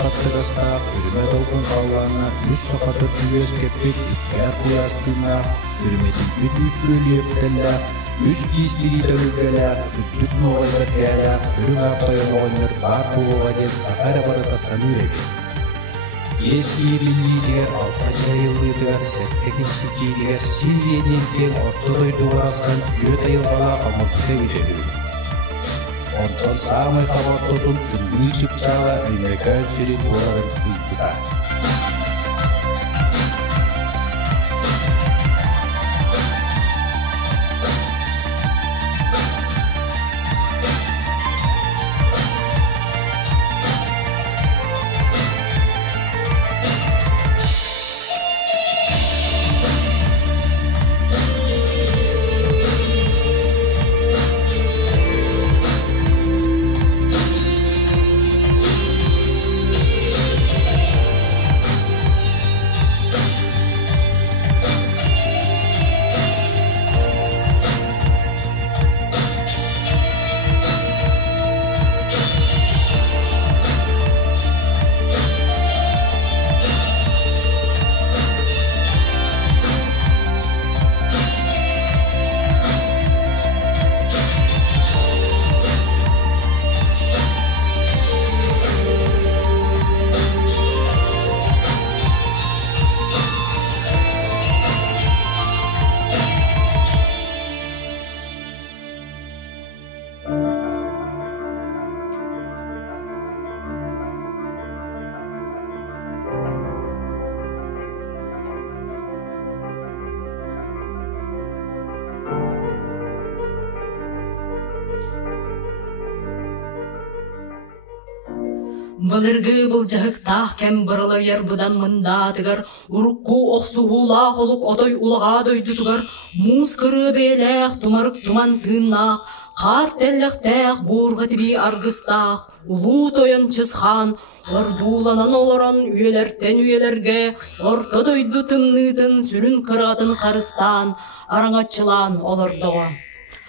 каттыгаста үрүмө долгун калларына үс сокаты түйөс кеппит үткär куястыына үрүметин үт-үт-бөлүөптеллэ үс киистиги төгүлгелэ үттүк ноголлар кээлэ үрүмө койонгоннор бар булуга деп сахара барыта саныырек eski bilgiler altta yayıldığı settekisi giyiler Silye'nin ortadoydu varastan göt ayılgala amokta bilelim. Ondan sağmay kabattodun tümlü çıpçağa ümeka sürü doların kıytıda. Былыргы былжahıктах кем бырылы ярбыдан мындатыгар, урукку оксугула холук отой улага дойдутугар, муз кыры белех тумарык туман тыннах, кар теллехтех бурга тиби аргыстах, улуу тоян чызхан, ордууланан олорон үйелертен үйелерге, орто дойду тымнытын сүрүн кыратын карыстан, араңачылан олордого.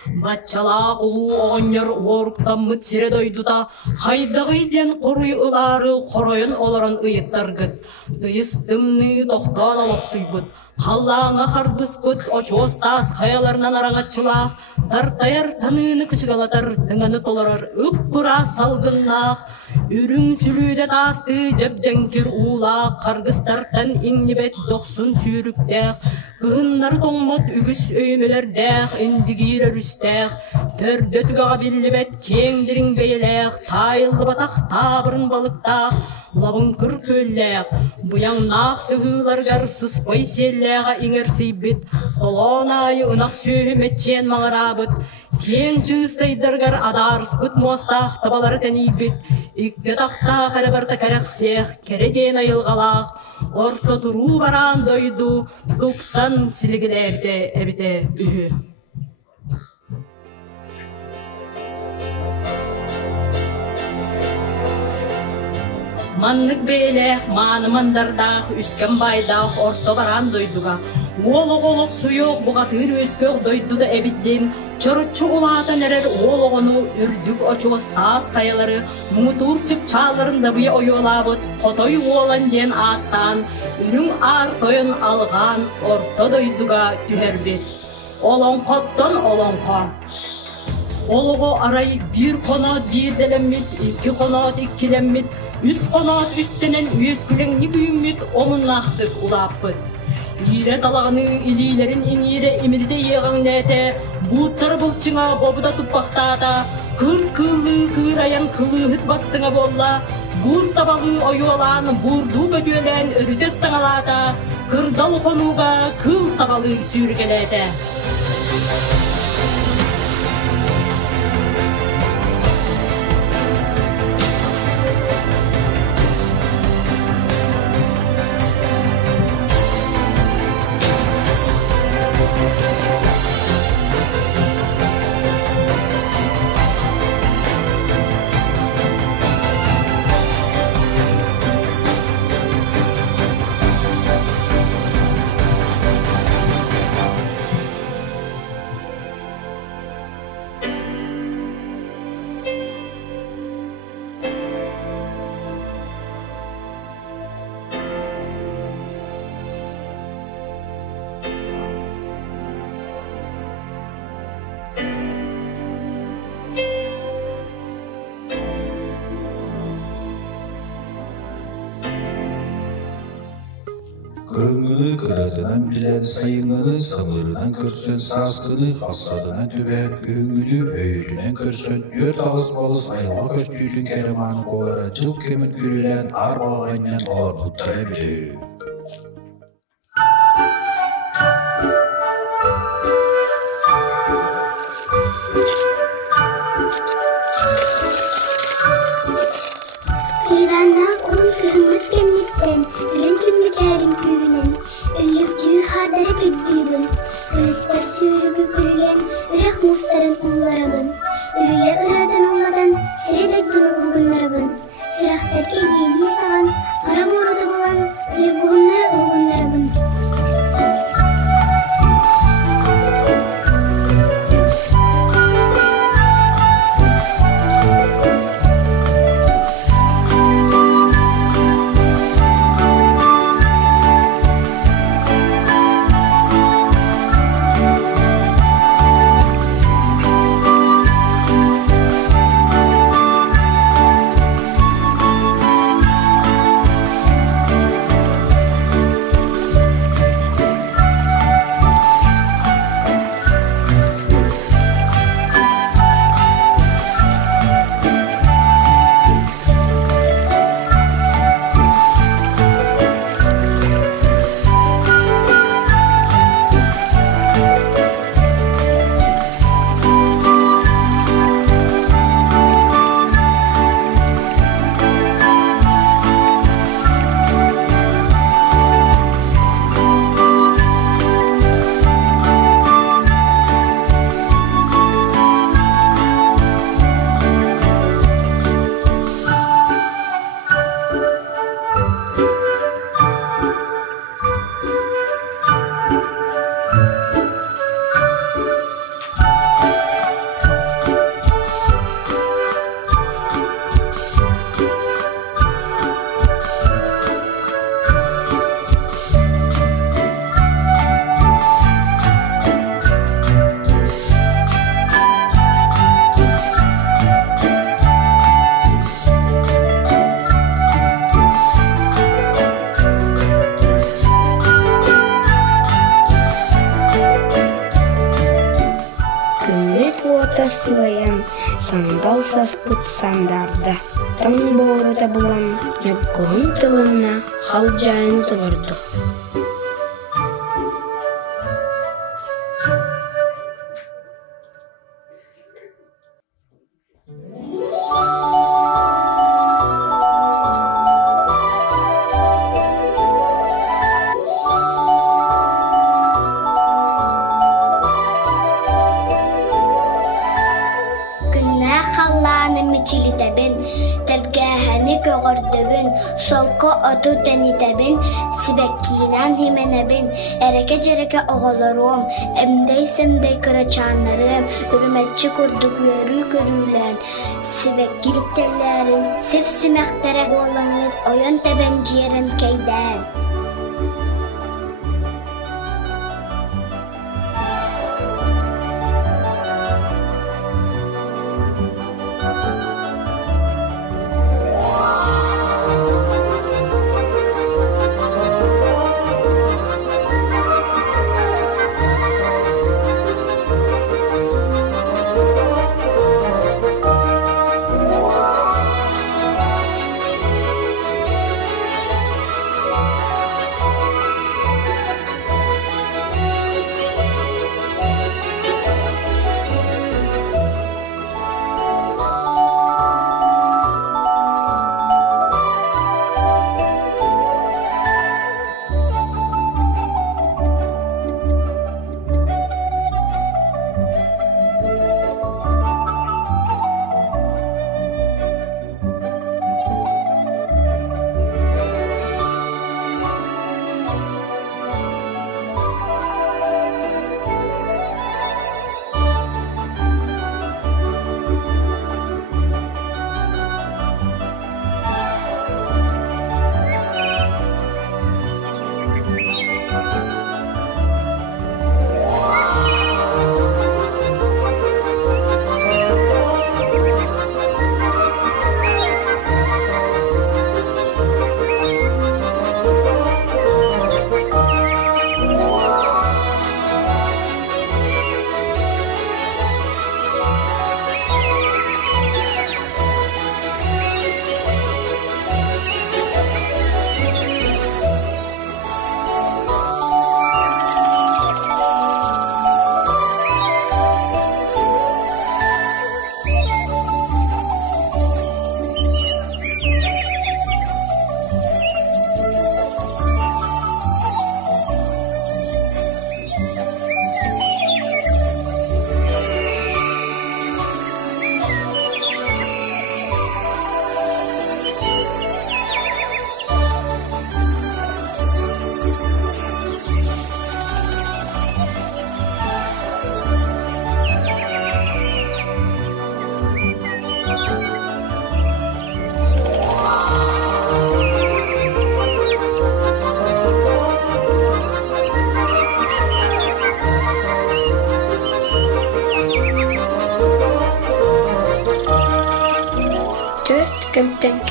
Батчалақ улу оғынер оруктаммыт сире дойдута, хайдағыден қоруй ылары қоройын оларын ыйыттаргыт. Дыйыстымны тоқтан олықсуйбыт. Қаллаңа қарбыспыт, очуостас қаяларынан араңатчылақ. Тартаяр таныны кішігалатар, тыңаны толарар, үппыра салгыннақ. Үрің сүлüde тасты жебден кир улақ, қарғыстартан иңнебет доқсын сүйріктәқ. Кығыннар тоңмат үгіс өймелердәқ, индігер өрістәқ. Төрді түгаға білібет кеңдірін бейләқ, тайылды батақ табырын балықтақ. Лабын күр көлләқ, бұяң нақ сығыларғар сыспай селләға иңер сейбіт. Толон айы ұнақ сөйметчен маңырабыт. Кең чыңыстайдырғар адарыспыт мостақ табалары тәнейбіт. Икке тақта қарабарта кәрәқсех, кереден айылғалақ. Орта тұру баран дойду, 90 сілігілерді әбіте үйі. Маннык бейлех, маны мандардақ, үскен байдақ, орта баран дойдуға. Олық-олық суйық бұғатыр өскөк дойдуды әбіттен, Чорчу улаатан эрер оолоғону үрдүк очуғыз таас каялары мутурчып чааларында быя ойолабыт котой уолан ден аттан үрүң ар тойын алған орто дойдуга түһербит. Олоңкоттон олоңко. Олого арай бир конот бир делеммит, икки конот иккилеммит, үс конот үстенен үескүлеңни күйүммит омуннахтык улаппыт. Ире талағыны илилерин иңире имирде еғаң нәте, буттар бұлчыңа бобуда тұппақтада, күрт кылы кыраян кылыхыт бастыңа болла, бур табалы ойуалан бурду көдөлен өрүтес таңалада, кырдал қонуға кыл табалы сүйргеледі. Kırıngını kıradından bilen sayıngını, samırından körsen saskını, hassadından tüben kühüngünü, öğüdünen körsen, dört alısmalı sayıla köştüydün keremanı kolara cıl kemin külülen arbağaynen olar buttara bili. Kıyrannak olun kırmızı gemlikten, gülün gümbü çarin kühünen, üllüktüğü hadara güldüğün, ürüsper sürügü gülgen, ürek mustarın ullarabın, ürüye ıradan ulladan, sirede dunu uğunlarabın, sürahtaki yeyi sağan, kara boruda bulan, ürü buğunlara uğunlarabın. Tasıvayan, sandal saspıt sandarda, tam boğruda bulan, nökküğün tılına hal cayını tılırdı. Solko otu tenitebin, sibekkinan himenebin, ereke cereke oğularum, emdeysem kıraçanlarım, hürmetçi kurduk yörü görülen, sibekkilik tellerin, sif simektere oğlanır, oyun teben ciğerim keyden.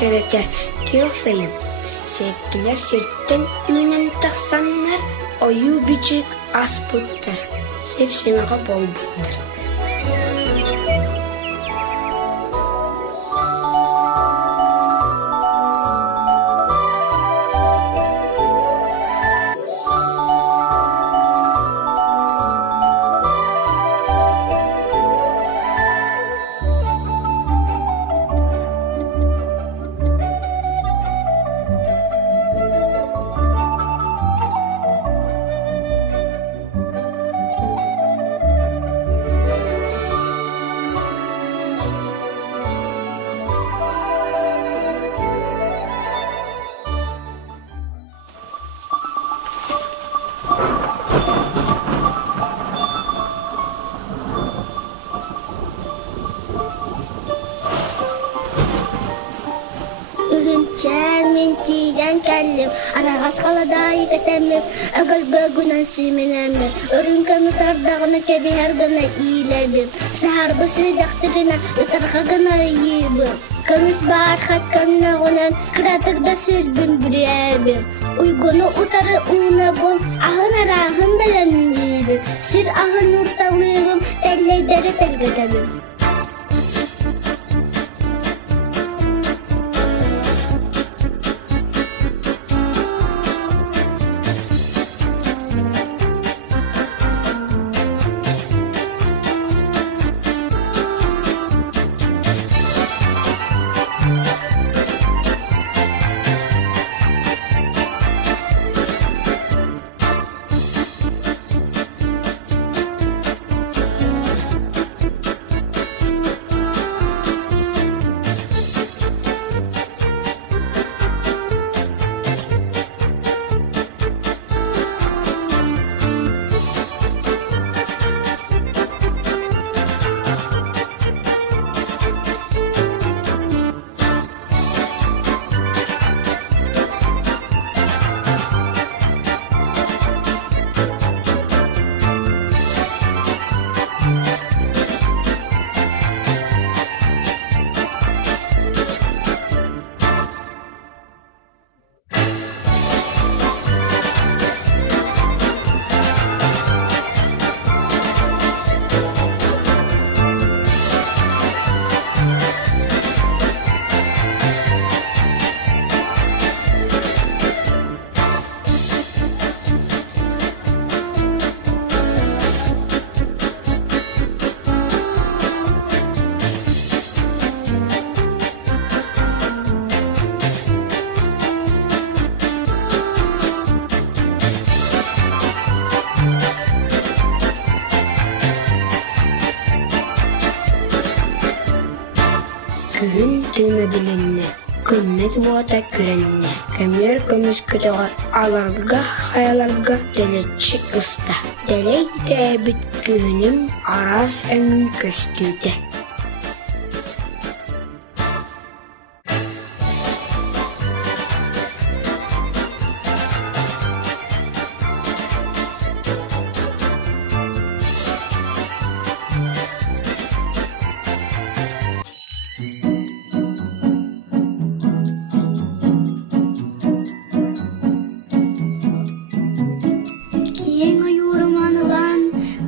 kereke tüyok sayın. Sürekkiler sirtten ünen taksanlar, oyu bücük as puttar. Sirşemeka bol puttar. Çermentiyen kellim, arağaz kaladayı ketemlim, ögölgö günen simenendir, örünkömü sardağını kebi herdana iyiledim, saharbı sırdaktırına, ıtarkagına yiyibim, kömüs bağırkat kömüne günen, kıratıkda sürdüm büreyebim, uygunu utarı uğunabım, ahın arağın belen yiyibim, sir ahın urtalıyım, telleyderi telgetebim. Күн тыны биленне, күнне туата күренне, көмер көміс күтіға, аларга, хаяларга, дәлетші қыста. Дәлей дәбіт күнім, арас әңін көстүйді.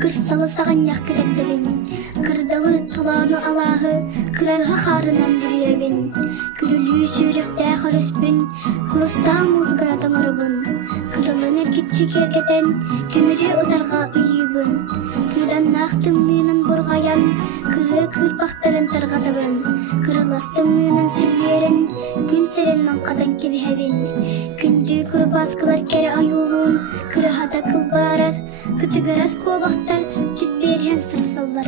Kırsalı sağanyak kireklebin, kırdalı tulağını alahı, kırarga harınan bürüyebin, gülülüyü söylekte xarıspin, kurustan muzgara tamarabın, kıdalın erketçi kerketen, kömürü otarga ıyıbın, kıdan nağtımlığının burgayan, kılı kırpaktarın targatabın, kırılastımlığının sülyerin, gün serenman kadan kebihebin, kündü kuru baskılar kere ayolun, kırıhada kıl bağırar, Kıtıgaras kovaktar, tütberiyen sırsallar.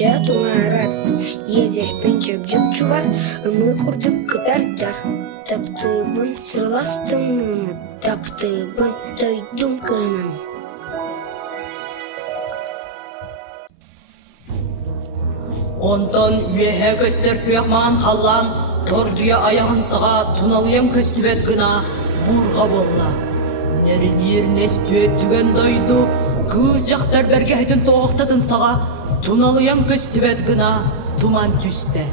Жа туңарар, езешпен жөп-жөп чубар, өмі күрдік кытардар. Таптыбын сыластым мұны, таптыбын тойдым кынын. Онтон үйеhe көстер күйек маған қаллан, тордуя аяғын сыға, туналыем көстүбет гына, бурға болла. Неридир нестүет түген дойду, кыз жақтар бәргәйдін тоғықтадын саға, туналыем көстүбет гына, туман түсті.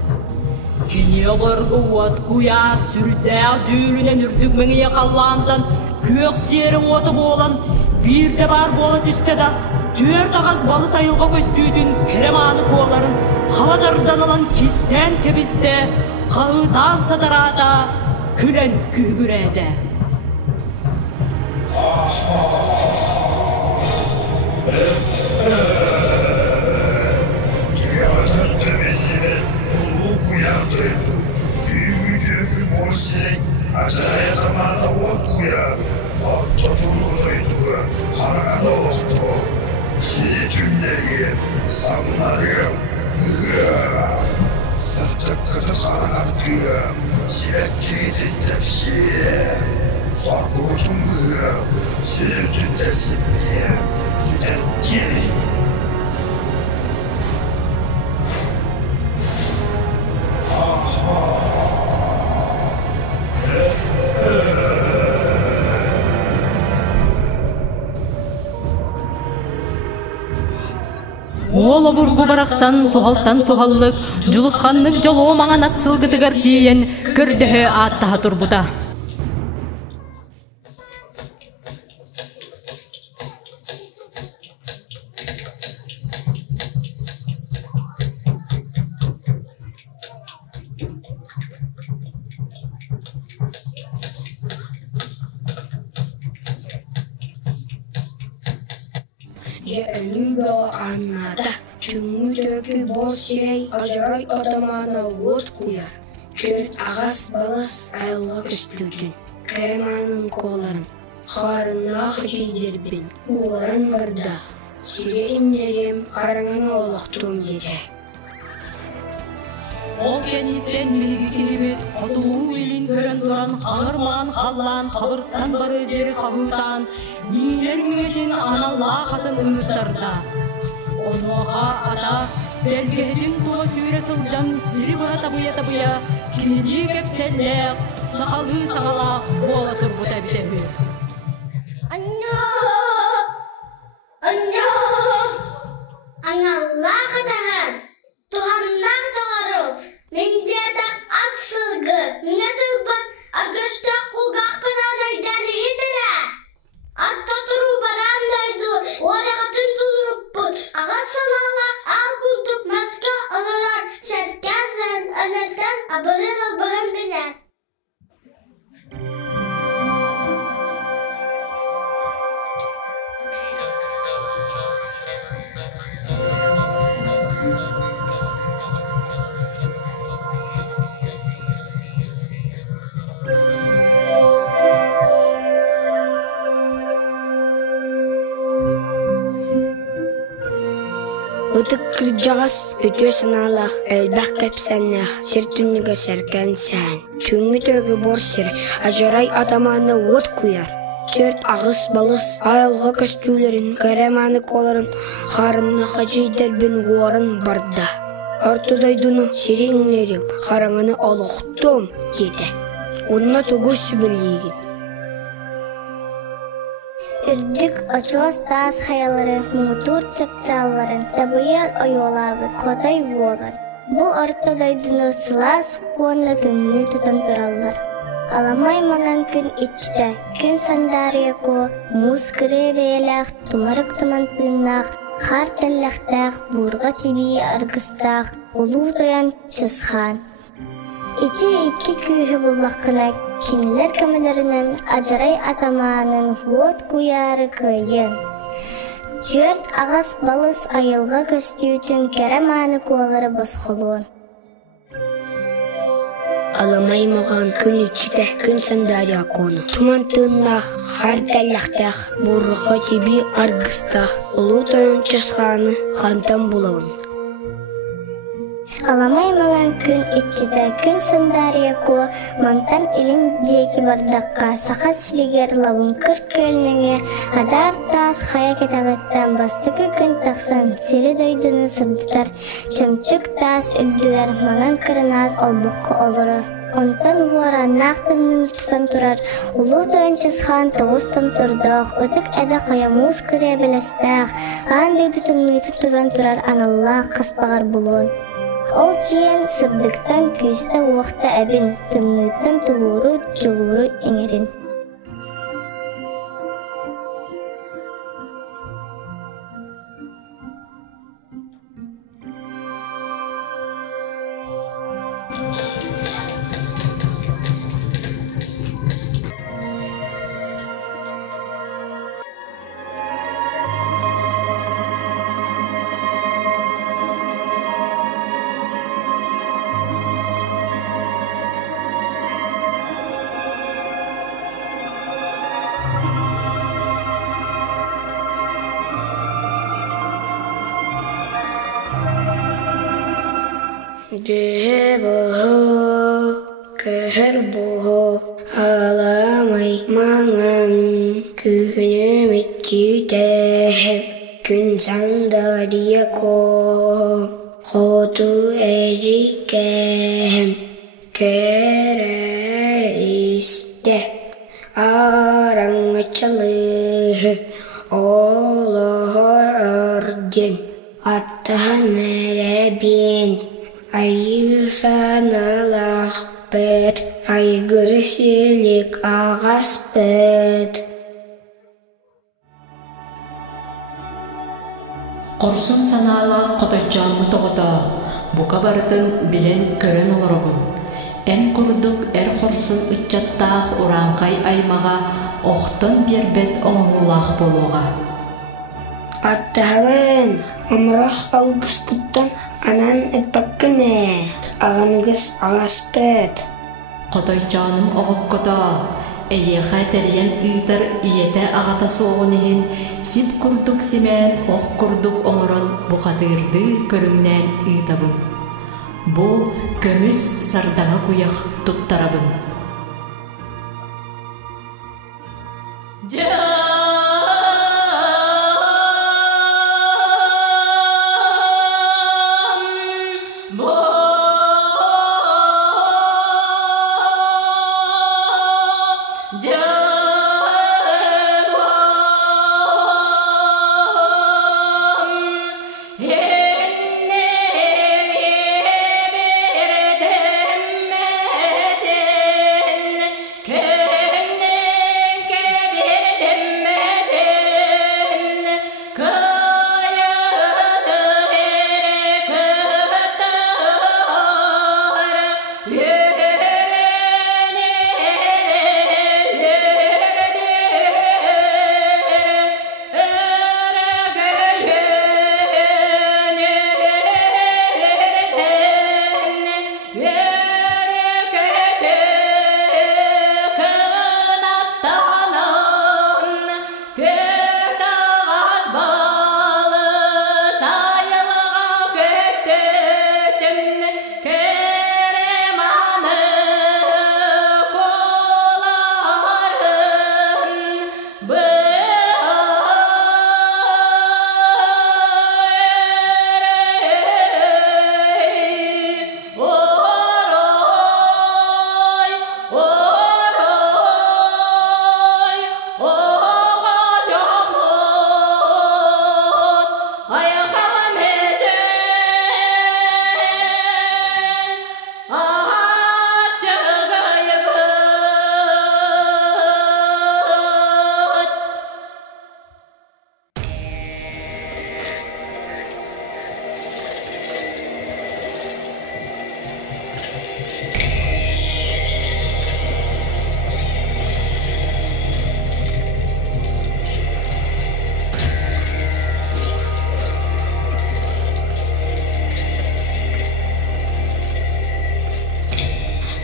Кені олырғы от куя, сүрді жүлінен үрдік мәңе қалландан, күйек сері оты болан, бірде бар болы түсті да, Төрт ағаз балы сайылға көстүйдің кереманы қоларын Хавадардан алан кистен кебізді Қағыдан садарада күлен күйгіреді Түйәзір төбелімен ұлы құяндайды Түймүйдегі болсей Ажарай заманда от құяр Отты тұлғыдайдығы қараған олықты Сири түннеге сабынарым Сыртып кыды қарағар күйім Сиреттейден тәпсием Сарбұғытым күйім Сиреттін тәсімдем Сүдәрттей Ол вургу барақсан суғалтан суғаллық, Жұлысқанның жолу маған атсылғытығар дейін көрдігі аттаға тұрбыда. Жәлігі анада, түңгідегі бос ей, ажарай адамана от қуяр. Чөр ағас балыс айлы көстілдің, кәреманын қоларын, қарынақ жейдербін, оларын барда. Сирейін нерем қарыңын олықтың деді. Ол кенеттен меге керемет, қотуы елін көрін дұран, қағырман қалан, қабырттан бары жері қабыртан, Милер мүйетін аналла қатын ұмыттарда. Оныға ата, бәлгедің тұла сүйре сылжан, сірі бұна табуя, кемеді кепселләқ, сақалы сағалақ, бола тұрбыта бітегі. Аналла қадағын, туғаннақ тоғару, мендедақ ат сылғы, міне тұлбын, агыстақ құлғақпын анайданы хедірі. Атта тұру барандайды, орағатын тұлырыппын, аға санала ал күлдік маска оларар, сәткәзін өнеттен абырыл бұғын білер. Ұтық күрджағас өте саналақ, әлбәқ кәпсәннәқ, сертүнігі сәркән сән. Түңі төгі бор сер, ажарай адаманы от құяр. Төрт ағыс балыс, айылға көстүүлерін, кәреманы қоларын, қарыннаға жейдербін орын барда. Артудайдыны сереңлерім, қараңыны олықтым, деді. Онына тұғы сүбілейген. Үрдік очоз тас хаялары, мутур чапчаларын, табыял ойолабы, ходай болар. Бұл ортодайдыны сылас, қуанлы күнні тұтан тұралар. Аламай манан күн ичті, күн сандария ко, муз кірі бейлақ, тумарық туман тыннақ, қар тәлләқтақ, бұрға тиби арғыстақ, олу доян чызхан. Ичи iki күйі бұллаққына, кинілер көмілерінің ажарай атаманын от күйары көйін. Төрт ағас балыс айылға көстүйдің кәреманы қолары бұзқылуын. Аламай маған күн ичті, күн сандария кону. Туман тыннақ, қар тәлләқтақ, бұрға тиби арғыстақ, ұлу тойын чызғаны қантан бұлауын. Аламай маңан күн итчіді күн сындарияку, мантан илин дейки бардаққа, сақа сілігер лавын кір көлніңе, адар тас қая кетағаттан бастығы күн тақсан, сері дөйдіні сырдытар, чөмчік тас үлділер, маңан кіріназ олбыққы олырыр. Онтан бұлара нақтымның тұтан тұрар, ұлы дөйінчіз хан тоғыстым тұрдық, өтік әбі қаямуыз кіре білістіғ, қан дейді тұнмыйты тұтан тұрар аналла қаспағар бұлуын. Ол тиен сырдықтан күйісті уақта әбін, тұнмыйтын тұлуру, жылуру еңерін. Köhür boğu ağlamay mağan Kühünüm etçi tehep Gün sandalye ko Kodu erikem Kere iste Arang açalı Olur orden Attahan merebin Ayı sanalak bet, aygır silik ağas bet. Korsun sanala kotajamı toğda, bu kabardın bilen kören olurabın. En kurduk korsun ıçattağ urankay aymağa, oqtan bir bet oğulaq boluğa. Attahavın, amraq algıskuttan anan etbakkene, ağanıgız ağas bet. Kotajamım oğuk koda, eyeğe teriyen ıtar iyete ağata soğunihin, sit kurduk simen, kurduk oğuran bu katırdı körümnen ıtabın. Bu kömüz sardağa kuyak tuttarabın.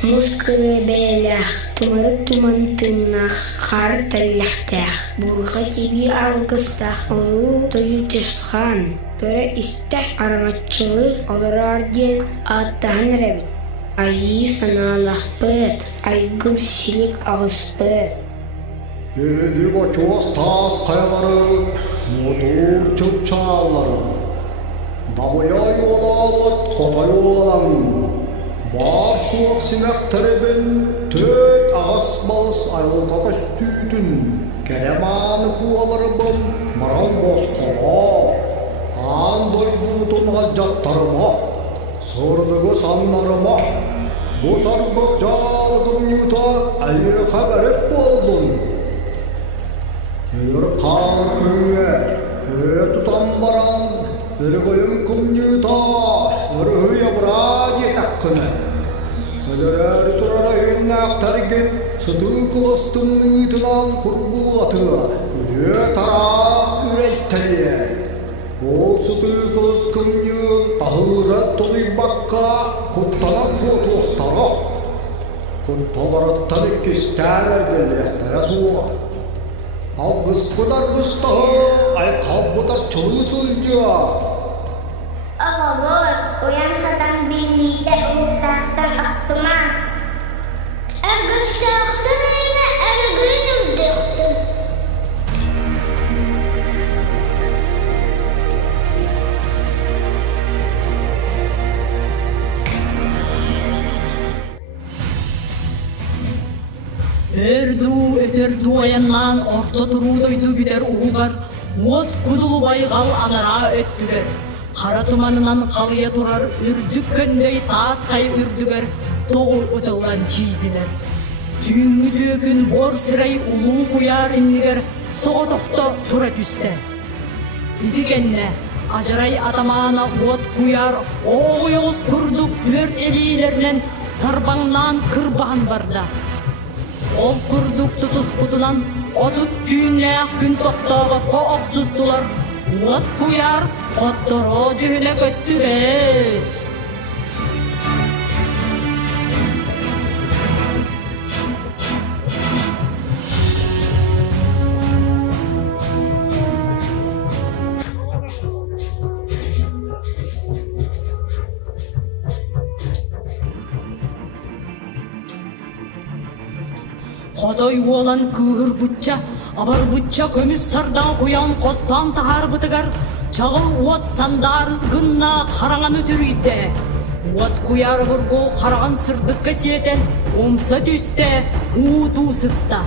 Muskırı belak Тумарык туман тыннах, қар тәлләхтәх, бурға теби алғыстах, олу тойу тесхан, көрі істәх араңатчылы оларар ден аттағын рәбіт. Айы саналақ бұд, айгыл силік ағыс бұд. Елік очуас тас қаялары, мотор чөпчалары. Дабыяй олалыт қотай олан. Бар суық синақ тәребін, төт ағыс балыс айлықа көстүйтін. Кәреманы куалары бұл, маран босқыға. Андай бұтынға жаттарыма, сұрдығы санларыма. Бұсарғы жалығын юта әйі қабәріп болдың. Өр қағыр күнге, өр тұтам баран, өр көйім күн юта, өр үйе бұра жетәк күні. Өлір әрі тұрар әйінні әқтәрге, сұты қылыстың үйтінан құрбу атыға, үрі тара үрейттәйе. Ол сұты қылыс күнге, тағырат тұлы баққа, құттанан фотуқтара. Құтталараттан екестәр әлгілі әқтәрі суға. Ал ғыспыдар ғыстағы, айқабыдар чөй сұлжа. Оғылыт, оян қадан білмейді ұлтақтан ақтыма. Әргісті ақтын әйме, әргін үлді ақтын. Эрду, этерду аяннан орто турудойду битер уғар, от кудулу байғал адара өттігер. Қара туманынан қалия тұрар, үрдіккендей тасқай үрдігер, тоғыл өтілған чейділер. Түйіңі дөкін бор сірай ұлу құяр иннігер, соғытықты тұра түсті. Дидігенне, ажырай атамана от құяр, оғыз күрдік төрт елейлерінен сарбаңнан кырбаған барда. Ол күрдік тұтыс бұтынан, отыт түйінләқ күн тоқтағы қоқсыз тұлар, от құяр, қоттыры жүхіне көстібет. Xodoy olan kığır butça, abar butça kömüs sardan kuyan kostan tahar bıtıgar, çağıl uat sandarız gınna қараған ötürüyde. Uat kuyar vurgu қараған sırdık kesiyeten, omsa düste, uğutu sıtta.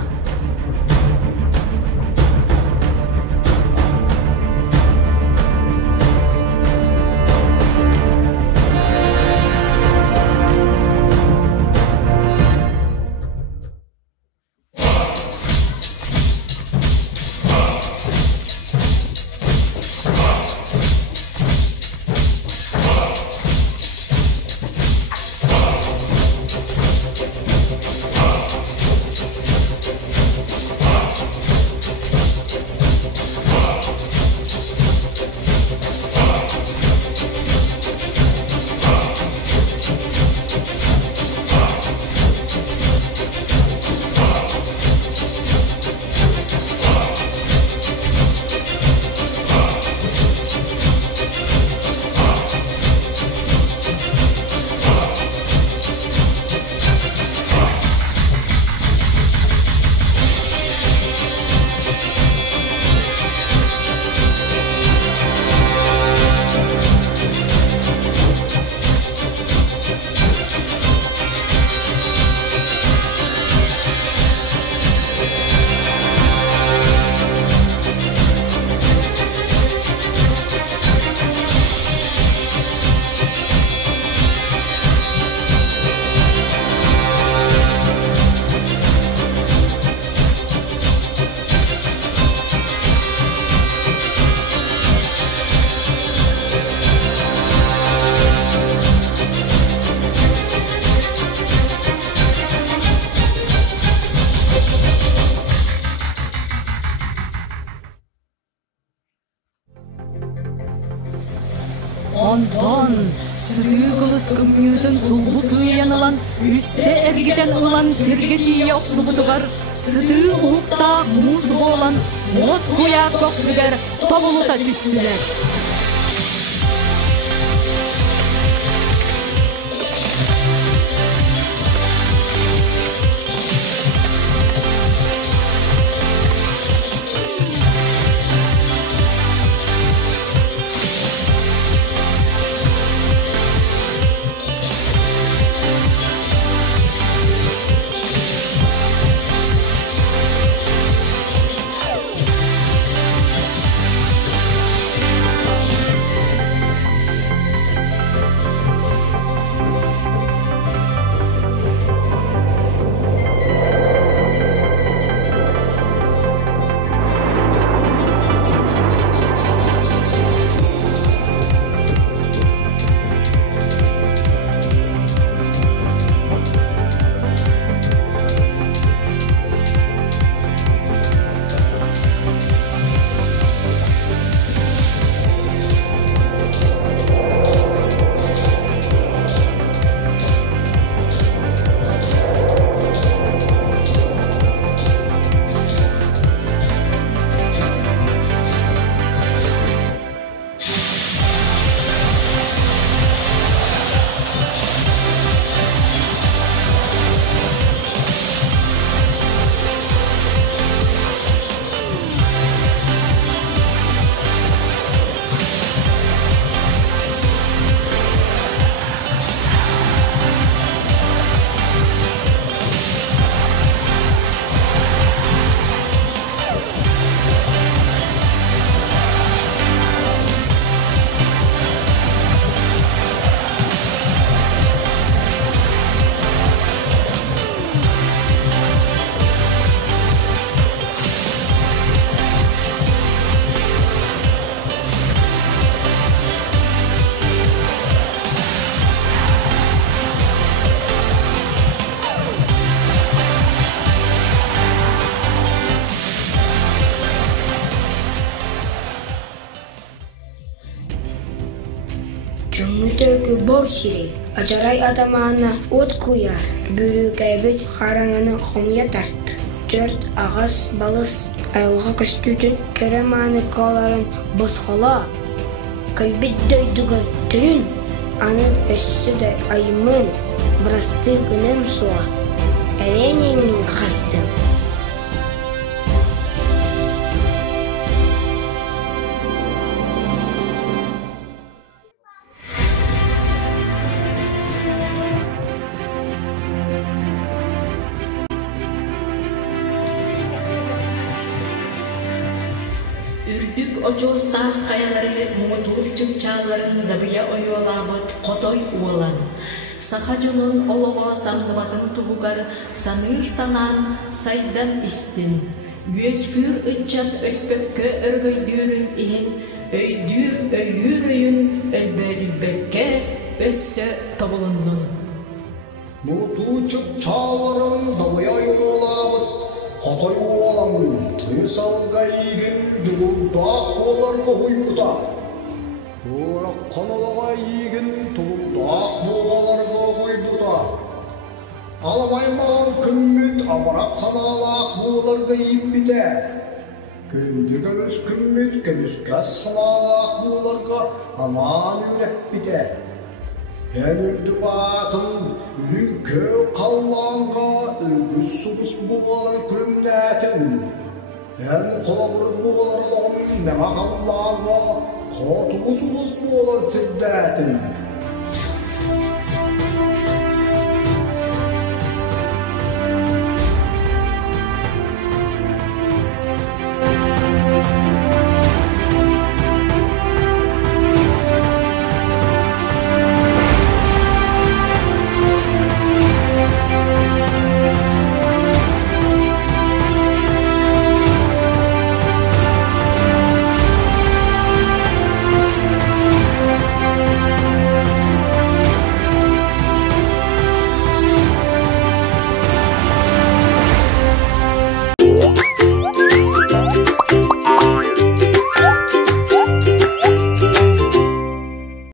Ondan sürü kılıç kımıyordun sulbu suyanılan Üste ergiden ılan sirgeti yoksu budugar, sıdığı uğukta muzu olan, mot kuyak koksüder, toluluta düştüler. Түңүтөгү бор сири, ажарай атамаана от куяр, бүрү кайбет хараңаны хомия тарт. 4 ағас балыс айлға көстүтін кереманы каларын босқала. Кайбет дойдугар түрін, анын өссүді айымын, брасты гыным суа, әренеңін қастым. Үрдік очостас қаялары мұңытур чымчаларын дабыя ойуалабыт қотой уалан. Саха жонун олоға саңныбатын туғығар саныр санан сайдан истин. Үйескүр үтчат өспөккө өргөйдүрін иhin өйдүр өйүр өйін әлбәдүбәкке өссө табылыннын. Мұңытур чымчаларын дабыя ойуалабыт Қотой оламын, түйсалға егін жүгілдақ боларға ғойбұта. Орақ қаналаға егін тұлдақ болғаларға ғойбұта. Аламай маған күммет, абарап саналақ боларға епбіте. Күнді көміз күммет, көміз кәс саналақ боларға аман өреп біте. Әнірді батын, үрін көй қалманға, үлгіс сұғыс бұғалар күлімнәтін. Ән қолағыр бұғалар алағын, нәма қалманға, қотымыз ұлыс бұғалар сірдәтін.